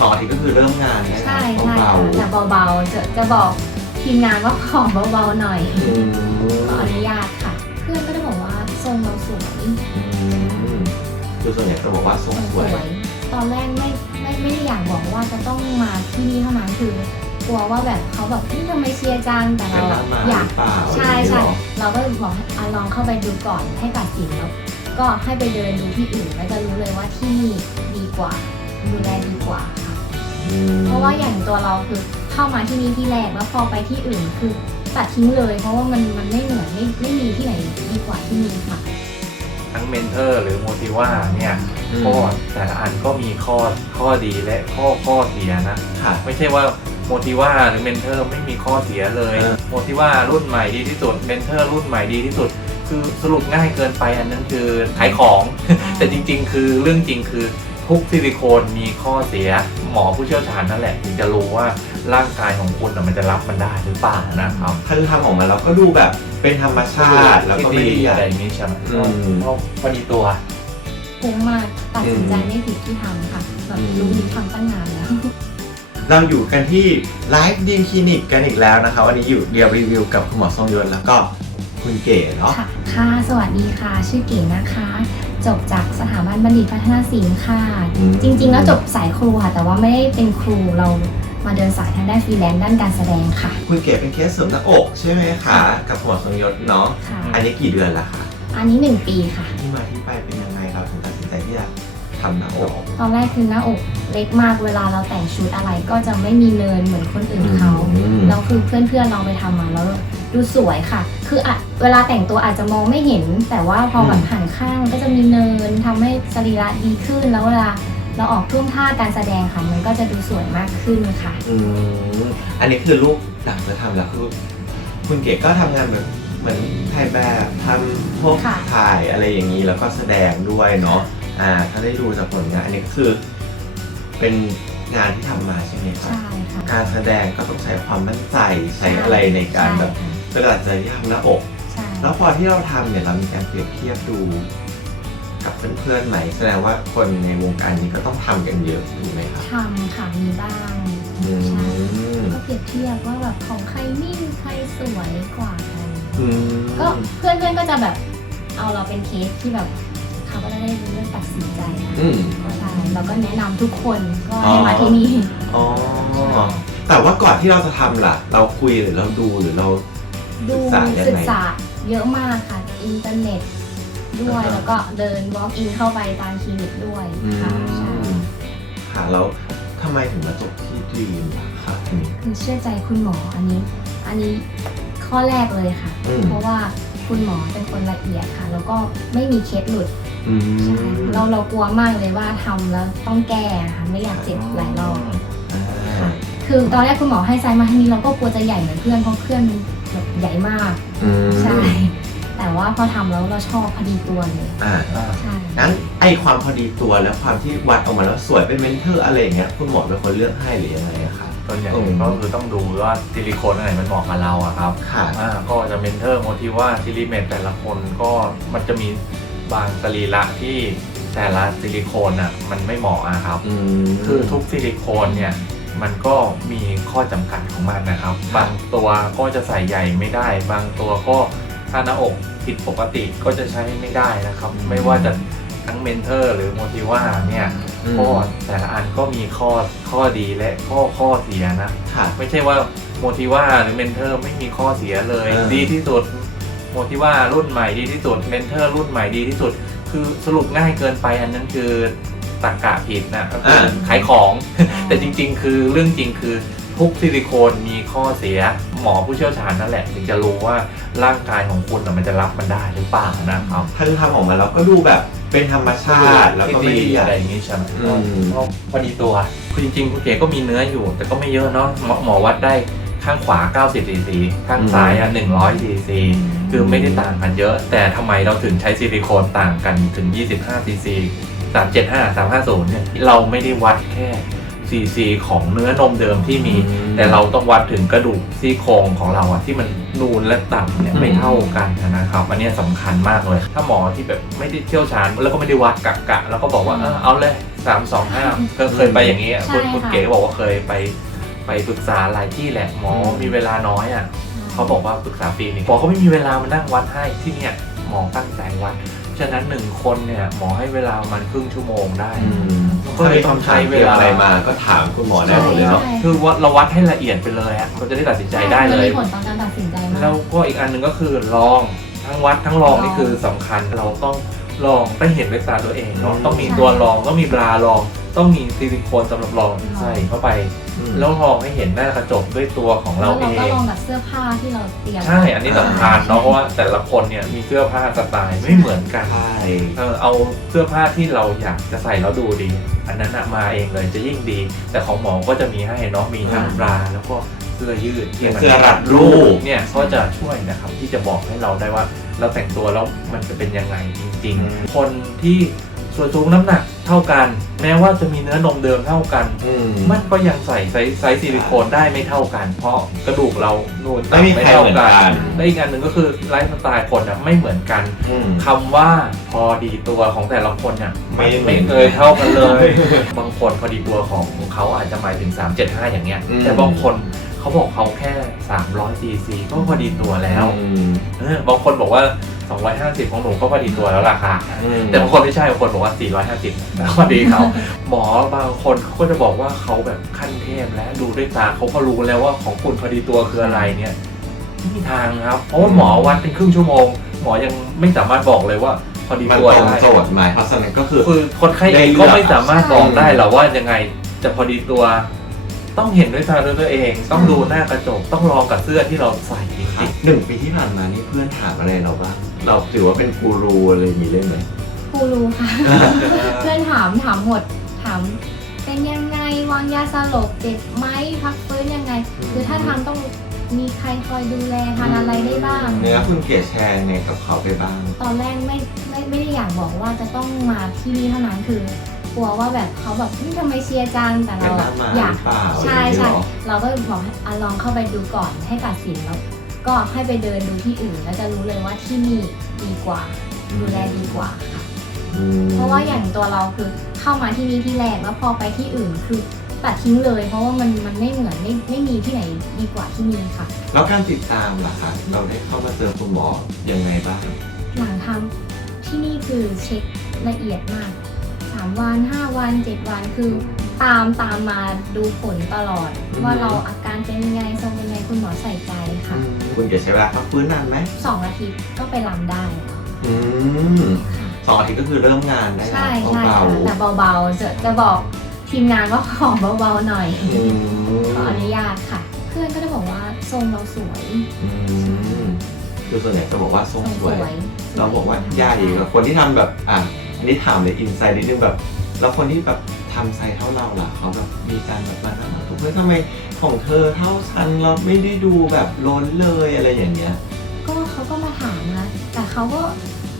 สองอาทิตย์ก็คือเริ่มงานได้ใช่แล้วใช่เบาค่ะแต่เบาๆจะจะบอกทีมงานว่าขอเบาๆหน่อยๆอืมขออนุญาตค่ะ เพื่อนก็จะบอกว่าทรงเราสวยอืมคือส่วนใหญ่จะบอกว่าทรงสสววยยตอนแรกไม่ไม่ไม่ได้อยากบอกว่าจะต้องมาที่นี่เท่านั้นคือกลัวว่าแบบเขาแบบนี่ทำไมเชียร์จังแต่เป็นเราหน้ามาอหยารืกอเปล่าใช่อะไรอย่างใช่เงี้ยหรอเราก็บอกให้อะลองเข้าไปดูก่อนให้ตัดสินแล้วก็ให้ไปเดินดูที่อื่นแล้วจะรู้เลยว่าที่นี่ดีกว่าดูแลดีกว่าค่ะอืม เพราะว่าอย่างตัวเราคือเข้ามาที่นี่ที่แรกแล้วพอไปที่อื่นคือตัดทิ้งเลย เพราะว่ามันมันไม่เหมือนไม่ไม่มีที่ไหนดีกว่าที่นี่ค่ะ ทั้งเมนเทอร์หรือโมทิว่าเนี่ยอืมก็แต่ละอันก็มีข้อข้อดีและข้อข้อเสียนะค่ะไม่ใช่ว่าโมทิว่าหรือเมนเทอร์ไม่มีข้อเสียเลยเออโมทิว่ารุ่นใหม่ดีที่สุดเมนเทอร์รุ่นใหม่ดีที่สุด คือสรุปง่ายเกินไปอันนั้นคือขายของ แต่จริง ๆ คือเรื่องจริงคือ ทุกซิลิโคนมีข้อเสียหมอผู้เชี่ยวชาญนั่นแหละถึงจะรู้ว่าร่างกายของคุณน่ะมันจะรับมันได้หรือเปล่านะครับถ้าทำออกมาแล้วก็ดูแบบเป็นธรรมชาติแล้วก็ไม่ได้ใหอะญ่ไรอย่างนี้ใช่ไหมอืมก็พอดีตัว คุ้มมากตัดสินใจไม่ผิดที่ทำค่ะแบบอืมรู้นี้ทำตั้งนานแล้ว เราอยู่กันที่ไลฟ์ดีมคลินิกกันอีกแล้วนะคะวันนี้อยู่เรียบรีวิวกับคุณหมอทรงยศแล้วก็คุณเก๋เนาะค่ะ ค่ะ สวัสดีค่ะ ชื่อเก๋นะคะ จบจากสถาบันบัณฑิตพัฒนาศิลป์ค่ะ อืม จริง ๆ แล้วจบสายครูค่ะ แต่ว่าไม่ได้เป็นครูเรามาเดินสายทางด้านฟรีแลนซ์ด้านการแสดงค่ะคุณเก๋เป็นเคสเสริมหน้าอกใช่ไหมคะกับคุณหมอทรงยศเนาะค่ะ อันนี้กี่เดือนละคะอันนี้หนึ่งปีค่ะ ที่มาที่ไปเป็นยังไงเราถึงตัดสินใจที่จะทำหน้าอกตอนแรกคือหน้าอกเล็กมากเวลาเราแต่งชุดอะไรก็จะไม่มีเนินเหมือนคนอื่นเขาอืมแล้วคือเพื่อนๆเราไปทำมาแล้ว ดูสวยค่ะ คืออะเวลาแต่งตัวอาจจะมองไม่เห็น แต่ว่าพอแบบหันข้างก็จะมีเนินทำให้สรีระดีขึ้น แล้วเวลาเราออกท่วงท่าการแสดงค่ะ มันก็จะดูสวยมากขึ้นค่ะอืมอันนี้คือลูกหลังจะทำแล้วคือคุณเก๋ก็ทำงานแบบเหมือนถ่ายแบบทำพวกค่ะถ่ายอะไรอย่างนี้แล้วก็แสดงด้วยเนาะอ่าถ้าได้ดูจากผลงานอันนี้ก็คือ เป็นงานที่ทำมาใช่ไหมครับใช่ค่ะการแสดงก็ต้องใช้ความมั่นใจใช้อะไรในการแบบ ใช่ค่ะเวลาจะที่ทำหน้าอก ใช่แล้วพอที่เราทำเนี่ยเรามีการเปรียบเทียบดู กับเพื่อนๆไหมแสดงว่าคนในวงการนี้ก็ต้องทำกันเยอะถูกไหมครับทำค่ะมีบ้างอืใช่มก็เปรียบเทียบว่าแบบของใครนิ่งใครสวยกว่ากันอืมก็เพื่อนๆก็จะแบบเอาเราเป็นเคสที่แบบเขาก็จะได้รู้เรื่องตัดสินใจนะอืม ใช่เราก็แนะนำทุกคนก็อ๋อให้มาที่นี่ อ๋อ แต่ว่าก่อนที่เราจะทำล่ะ เราคุยหรือเราดูหรือเรา ดูศึกษายังไง ศึกษาเยอะมากค่ะ อินเทอร์เน็ตด้วย อ่าฮะ แล้วก็เดิน walk in เข้าไปตามคลินิกด้วยค่ะอืมใช่ค่ะแล้วทำไมถึงมาจบที่ดีมล่ะครับทีนี้คือเชื่อใจคุณหมออันนี้ อันนี้ข้อแรกเลยค่ะ อืม เพราะว่าคุณหมอเป็นคนละเอียดค่ะ แล้วก็ไม่มีเคสหลุด อืใช่มเราเรากลัวมากเลยว่าทำแล้วต้องแก้ค่ะไม่อยากเจ็บหลายรอบ อ่าค่ะคือตอนแรกคุณหมอให้ไซส์มาให้นี้เราก็กลัวจะใหญ่เหมือนเพื่อนเพราะเพื่อนมันแบบ ใหญ่มากอืมใช่แต่ว่าพอทำแล้วเราชอบพอดีตัวเลยอ่าใช่งั้นไอความพอดีตัวและความที่วัดออกมาแล้วสวยเป็นเมนเทอร์อะไรอย่างเงี้ยคุณหมอเป็นคนเลือกให้หรือยังไงอะครับ ส่วนใหญ่อืม ก็คือต้องดูว่าซิลิโคนอันไหนมันเหมาะกับเราอะครับค่ะอ่าก็จะเมนเทอร์โมทิว่าซิลิเมนแต่ละคนก็มันจะมีบางสรีระที่แต่ละซิลิโคนอะมันไม่เหมาะอะครับ อืม คือทุกซิลิโคนเนี่ย มันก็มีข้อจำกัดของมันนะครับ บางตัวก็จะใส่ใหญ่ไม่ได้ บางตัวก็ถ้าหน้าอกผิดปกติก็จะใช้ไม่ได้นะครับไม่ว่าจะทั้งเมนเทอร์หรือโมทิว่าเนี่ยอืมก็แต่ละอันก็มีข้อข้อดีและข้อข้อเสียนะ ค่ะ ไม่ใช่ว่าโมทิว่าหรือเมนเทอร์ไม่มีข้อเสียเลย เออ ดีที่สุดโมทิว่ารุ่นใหม่ดีที่สุดเมนเทอร์รุ่นใหม่ดีที่สุด คือสรุปง่ายเกินไปอันนั้นคือ ตรกกะผิดนะก็คือขายของ แต่จริง ๆ คือเรื่องจริงคือทุกซิลิโคนมีข้อเสียหมอผู้เชี่ยวชาญนั่นแหละถึงจะรู้ว่าร่างกายของคุณน่ะมันจะรับมันได้หรือเปล่านะครับถ้าทำออกมาแล้วก็ดูแบบเป็นธรรมชาติแล้วก็ไม่ได้ใหอะไรญ่อย่างนี้ใช่ไหมอืมก็พอดีตัวคือจริงๆคุณเก๋ก็มีเนื้ออยู่ แต่ก็ไม่เยอะเนาะหมอหมอวัดได้ข้างขวา 90 cc ข้างซ้ายอะ100 cc คือไม่ได้ต่างกันเยอะ แต่ทำไมเราถึงใช้ซิลิโคนต่างกันถึง 25 cc 375 350เนี่ยเราไม่ได้วัดแค่ cc ของเนื้อนมเดิมที่มี อืม แต่เราต้องวัดถึงกระดูกซี่โครงของเราอะที่มันนูนและต่ำเนี่ยอืมไม่เท่ากันนะครับอันเนี้ยสำคัญมากเลย ถ้าหมอที่แบบไม่ได้เชี่ยวชาญแล้วก็ไม่ได้วัดกะกะ แล้วก็บอกว่าเออเอาเลยสามสองห้าก็เคยไปอย่างนี้อะใช่คุณคุณค่ะเก๋บอกว่าเคยไปไปปรึกษาหลายที่แหละหมอมีเวลาน้อยอะ เขาบอกว่าปรึกษาฟรีนี่หมอเขาไม่มีเวลามานั่งวัดให้ที่เนี่ยหมอตั้งใจวัด ฉะนั้นหนึ่งคนเนี่ยหมอให้เวลามันครึ่งชั่วโมงได้อืมก็เลยต้องใช้เวลาอะไรมาก็ถามคุณหมอได้หมดเลยเนาะใช่คือว่าเราวัดให้ละเอียดไปเลยอะเราจะได้ตัดสินใจได้เลมันยมีผลต่อการตัดสินใจมากแล้วก็อีกอันหนึ่งก็คือลองทั้งวัดทั้งลองลองนี่คือสำคัญเราต้อง ลองได้เห็นด้วยตาตัวเองเนาะอืมต้องมีตัวลองต้องมีบราลอง ต้องมีซิลิโคนสำหรับลองใส่เข้าไปอืมแล้วลองให้เห็นหน้ากระจกด้วยตัวของเราแล้วเอเราก็งลองกับเสื้อผ้าที่เราเตรียมใช่อันนี้สำคัญเนาะเพราะว่าแต่ละคนเนี่ยมีเสื้อผ้าสไตล์ไม่เหมือนกันใช่เออเอาเสื้อผ้าที่เราอยากจะใส่แล้วดูดี อันนั้นนะมาเองเลยจะยิ่งดี แต่ของหมอก็จะมีให้เนาะมีทั้งบราแล้วก็เสื้อยืดที่มันเสื้อรัดรูปเนี่ยก็จะช่วยนะครับที่จะบอกให้เราได้ว่า เราแต่งตัวแล้วมันจะเป็นยังไงจริงอืมๆคนที่ส่วนสูงน้ำหนักเท่ากัน แม้ว่าจะมีเนื้อนมเดิมเท่ากันอืมมันก็ยังใส่ไซส์ไซส์ซิลิโคนได้ไม่เท่ากัน เพราะกระดูกเรานูนไม่มีใครเท่าเหมือนกันและอีกอันหนึ่งก็คือไลฟ์สไตล์คนอะไม่เหมือนกันอืม คำว่าพอดีตัวของแต่ละคนเนี่ยไม่ไม่เหมือนเคยเท่ากันเลย บางคนพอดีตัวของเขาอาจจะหมายถึง 375 อย่างเงี้ย อืม แต่บางคน เขาบอกเขาแค่ 300ซีซีก็พอดีตัวแล้วอืมเออบางคนบอกว่า 250 ของหนูก็พอดีตัวแล้วราคาอืมแต่บางคนไม่ใช่บางคนบอกว่า 450แล้วพอดีเขา หมอบางคนเขาก็จะบอกว่าเขาแบบขั้นเทพแล้วดูด้วยตาเขาก็รู้แล้วว่าของคุณพอดีตัวคืออะไรเนี่ยไม่มีทางครับ เพราะว่าหมอวัดเป็นครึ่งชั่วโมง หมอยังไม่สามารถบอกเลยว่าพอดีมันตัวตรงได้โจทย์ไหมเพราะฉะนั้นก็คือคือคนไข้เองก็ไม่สามารถบอกได้หรอกว่ายังไงจะพอดีตัว ต้องเห็นด้วยตาด้วยตัวเอง ต้องดูหน้ากระจก ต้องลองกับเสื้อที่เราใส่จริงหนึ่งปีที่ผ่านมานี่เพื่อนถามอะไรเราบ้างเราถือว่าเป็นกูรูอะไรอย่างนี้ได้ไหมกูรู้ค่ะๆเพื่อนถามถามหมดถาม เป็นยังไงวางยาสลบเจ็บไหมพักฟื้นยังไง คือถ้าทำต้องมีใครคอยดูแลทานอะไรได้บ้าง เนื้อคุณเกียรติแชร์ไงกับเขาไปบ้าง ตอนแรกไม่ไม่ไม่ได้อยากบอกว่าจะต้องมาที่นี่เท่านั้นคือ กลัวว่าแบบเขาแบบนี่ทำไมเชียร์จังแต่เป็นเราน้ามาหอยากรือเปล่าใช่อะไรอย่างใช่เงี้ยเหรอเราก็บอกให้อะลองเข้าไปดูก่อนให้ตัดสินแล้วก็ให้ไปเดินดูที่อื่น แล้วจะรู้เลยว่าที่นี่ดีกว่า ดูแลดีกว่าค่ะอืมเพราะว่าอย่างตัวเราคือเข้ามาที่นี่ที่แรกแล้วพอไปที่อื่นคือตัดทิ้งเลย เพราะว่ามันมันไม่เหมือนไม่ไม่มีที่ไหนดีกว่าที่นี่ค่ะ แล้วการติดตามล่ะคะเราได้เข้ามาเจอคุณหมอยังไงบ้างหลังทำที่นี่คือเช็คละเอียดมาก 3 วัน 5 วัน 7 วันคือตามตามมาดูผลตลอดอืมว่าเราอาการเป็นยังไงทรงเป็นยังไงคุณหมอใส่ใจค่ะ คุณเกียรติใช้เวลาพักฟื้นนานไหมสองอาทิตย์ก็ไปรำได้แล้วอืมค่ะสองอาทิตย์ก็คือเริ่มงานได้ใช่แล้วใช่เบาค่ะแต่เบาๆจะจะบอกทีมงานว่าขอเบาๆหน่อย ๆอืมขออนุญาตค่ะ เพื่อนก็จะบอกว่าทรงเราสวยอืมคือส่วนใหญ่จะบอกว่าททรรงงสสวยวย เราบอกว่าใหญ่กับคนที่ทำแบบอะ อันนี้ถามเลยอินไซด์นิดนึงแบบแล้วคนที่แบบทำไซส์เท่าเราล่ะเขาแบบมีการแบบมานั่งทุกเพื่อนทำไมของเธอเท่าฉันเราไม่ได้ดูแบบล้นเลยอะไรอย่างเงี้ย ก็เขาก็มาถามนะแต่เขาก็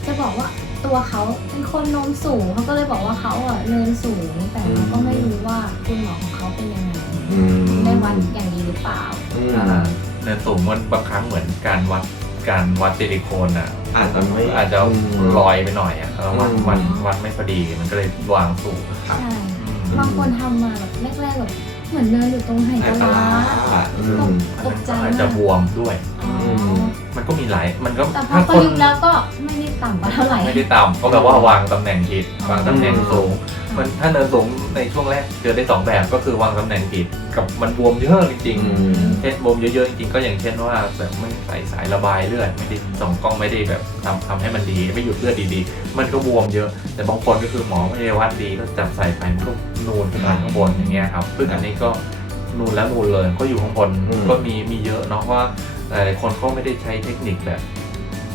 จะบอกว่าตัวเขาเป็นคนโนมสูงเขาก็เลยบอกว่าเขาอะเนินสูงแต่เราก็ไม่รู้ว่าคุณหมอของเขาเป็นยังไงอืมได้วัดอย่างดีหรือเปล่า อืมอ่าเนินสูงมันบางครั้งเหมือนการวัดการวัดซิลิโคนอะ อาจจะไม่อาจจะอืมลอยไปหน่อยอะแล้ววัดอืมวัดวัดไม่พอดีมันก็เลยวางสูงครับใช่อืมบางคนทำมาแบบแรกๆแบบเหมือนเนินอยู่ตรงไหไหนปปลาลาร้าอืมอันตนั้กนใจก็อาจมาจะกบวมด้วย อ๋อ มมันก็มีหลายมันก็แต่พอถ้าประคนยุกต์แล้วก็ไม่ได้ต่ำกว่าเท่าไหร่ ไม่ได้ต่ำก็แปลว่าวางตำแหน่งผิดอ๋อวางตำแหน่งสูง มันถ้าเนินสูงในช่วงแรกเจอได้สองแบบก็คือวางตำแหน่งผิดกับมันบวมเยอะจริง อืๆ ม เช่นบวมเยอะๆจริงๆก็อย่างเช่นว่าแบบไม่ใส่สายระบายเลือดไม่ได้ส่องกล้องไม่ได้แบบทำทำให้มันดีไม่หยุดเลือดดีๆ มันก็บวมเยอะ แต่บางคนก็คือหมอไม่ได้วัดดีก็จับใส่ไปมันก็นูนขึ้นมาข้างบนอย่างเงี้ยครับซึ่งอันนี้ก็นูนแล้วนูนเลยก็อยู่ข้างบนอืม ก็มีมีเยอะเนาะว่า หลายๆคนก็ไม่ได้ใช้เทคนิคแบบ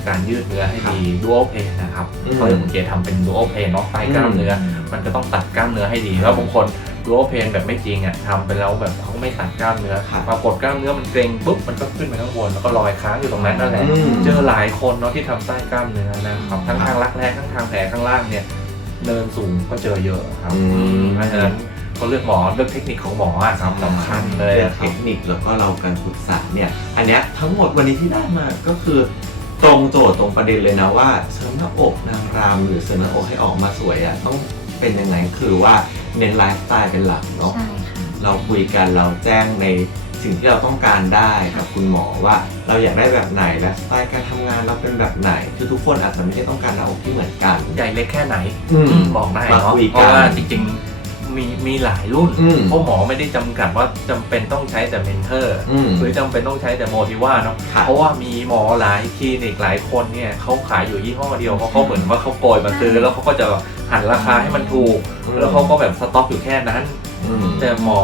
การยืดเนื้อให้ดีดูโอเพนนะครับอืมเพราะอย่างคุณเกทำเป็นดูโอเพนเนาะใต้กล้ามเนื้อ มันจะต้องตัดกล้ามเนื้อให้ดี แล้วบางคนดูโอเพนแบบไม่จริงอะทำไปแล้วแบบเขาไม่ตัดกล้ามเนื้อครับปรากฏกล้ามเนื้อมันเกร็งปุ๊บมันก็ขึ้นไปข้างบนแล้วก็ลอยค้างอยู่ตรงนั้นนั่นแหละอืมเจอหลายคนเนาะที่ทำใต้กล้ามเนื้อนะครับทั้งทางรักแร้ทั้งทางแผลข้างล่างเนี่ยเนินสูงก็เจอเยอะครับอืมเพราะฉะนั้น ก็เลือกหมอเลือกเทคนิคของหมออะครับสำคัญเลยเรื่องคเทรับคนิคแล้วก็เราการปรึกษาเนี่ย อันเนี้ยทั้งหมดวันนี้ที่ได้มาก็คือ ตรงโจทย์ตรงประเด็นเลยนะว่าเสริมหน้าอกนางรำหรือเสริมหน้าอกให้ออกมาสวยอะต้องเป็นยังไงคือว่าเน้นไลฟ์สไตล์เป็นหลักเนาะ ใช่ค่ะ เราคุยกันเราแจ้งในสิ่งที่เราต้องการได้กับคุณหมอว่า เราอยากได้แบบไหนและสไตล์การทำงานเราเป็นแบบไหน คือทุกคนอาจจะไม่ได้ต้องการหน้าอกที่เหมือนกัน ใหญ่เล็กแค่ไหนอืม บอกได้มาเนาะคุยเพกันราะว่าจริงๆ มีมีหลายรุ่นอืมเพราะหมอไม่ได้จำกัดว่าจำเป็นต้องใช้แต่เมนเทอร์อืมหรือจำเป็นต้องใช้แต่โมทิว่าเนาะค่ะเพราะว่ามีหมอหลายคลินิกหลายคนเนี่ยเขาขายอยู่ยี่ห้อเดียวเพราะเขาเหมือนว่าเขาโกยมาซื้อแล้วเขาก็จะหันราคาให้มันถูกอืมแล้วเขาก็แบบสต็อกอยู่แค่นั้น อืม แต่หมอ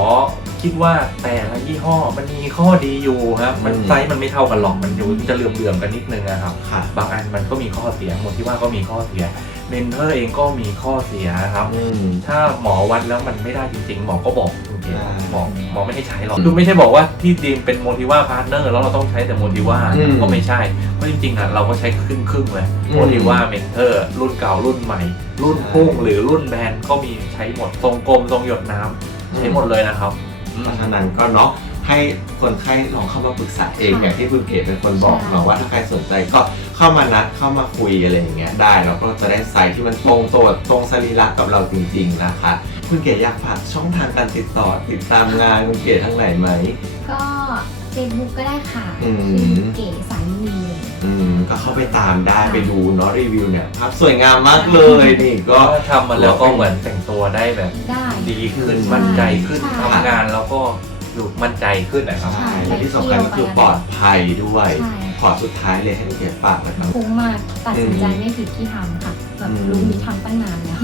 คิดว่าแต่ละยี่ห้อมันมีข้อดีอยู่ครับมันอืม ไซส์มันไม่เท่ากันหรอกมันอยู่จะเหลื่อมๆกันนิดนึงนะครับ ค่ะ บางอันมันก็มีข้อเสียหมดที่ว่าก็มีข้อเสีย เมนเทอร์เองก็มีข้อเสียครับ อืม ถ้าหมอวัดแล้วมันไม่ได้จริงๆ หมอก็บอกโอเคใช่หมอหมอไม่ให้ใช้หรอกคือไม่ใช่บอกว่าที่ดีมเป็นโมทิว่าพาร์ทเนอร์แล้วเราต้องใช้แต่โมทิว่าอืมก็ไม่ใช่ เพราะจริงๆอะเราก็ใช้ครึ่งครึ่งๆเลยอืมโมทิว่าเมนเทอร์ รุ่นเก่ารุ่นใหม่ รุ่นพุ่งหรือรุ่นแบนก็มีใช้หมด ทรงกลมทรงหยดน้ำใช้หมดเลยนะครับอืม เพราะฉะนั้นก็เนาะให้คนไข้ลองเข้ามาปรึกษาเองค่ะอย่างที่คุณเกดเป็นคนบอกใช่เนาะว่าถ้าใครสนใจก็ เข้ามานัดเข้ามาคุยอะไรอย่างเงี้ยได้แล้วก็จะได้ไซส์ที่มันตรงตัวตรงสรีระกับเราจริง ๆ นะคะ คุณเกดอยากฝากช่องทางการติดต่อติดตามงานคุณเกดทั้งไหนไหม ก็เฟซบุ๊กก็ได้ค่ะอืมคือเก๋สายมีเลยอืมก็เข้าไปตามได้ไปดูเนาะรีวิวเนี่ยภาพสวยงามมากเลยนี่ก็ก็ทำมาแล้วก็เหมือนแต่งตัวได้แบบ ได้ ดีขึ้นใช่มั่นใจขึ้นใช่ ทำงานแล้วก็อยู่มั่นใจขึ้นนะครับ ใช่และที่สำคัญก็คือปลอดภัยด้วย ใช่ พอร์สุดท้ายเลยให้เกเขียนปากนะครับ คุ้มมากตัดสินใจไม่ผิดที่ทำค่ะแบบรู้ที่ทำตั้งนานแล้ว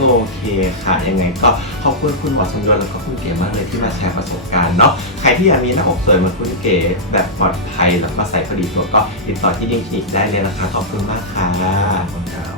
โอเคค่ะยังไงก็ขอบคุณคุณหมอสมยนแล้วก็คุณเก๋มากเลยที่มาแชร์ประสบการณ์เนาะใครที่อยากมีหน้าอกสวยเหมือนคุณเก๋แบบปลอดภัยแล้วก็ใส่พอดีตัวก็ติดต่อที่ดิ้งคลินิกได้เลยนะคะขอบคุณมากค่ะขอบคุณครับ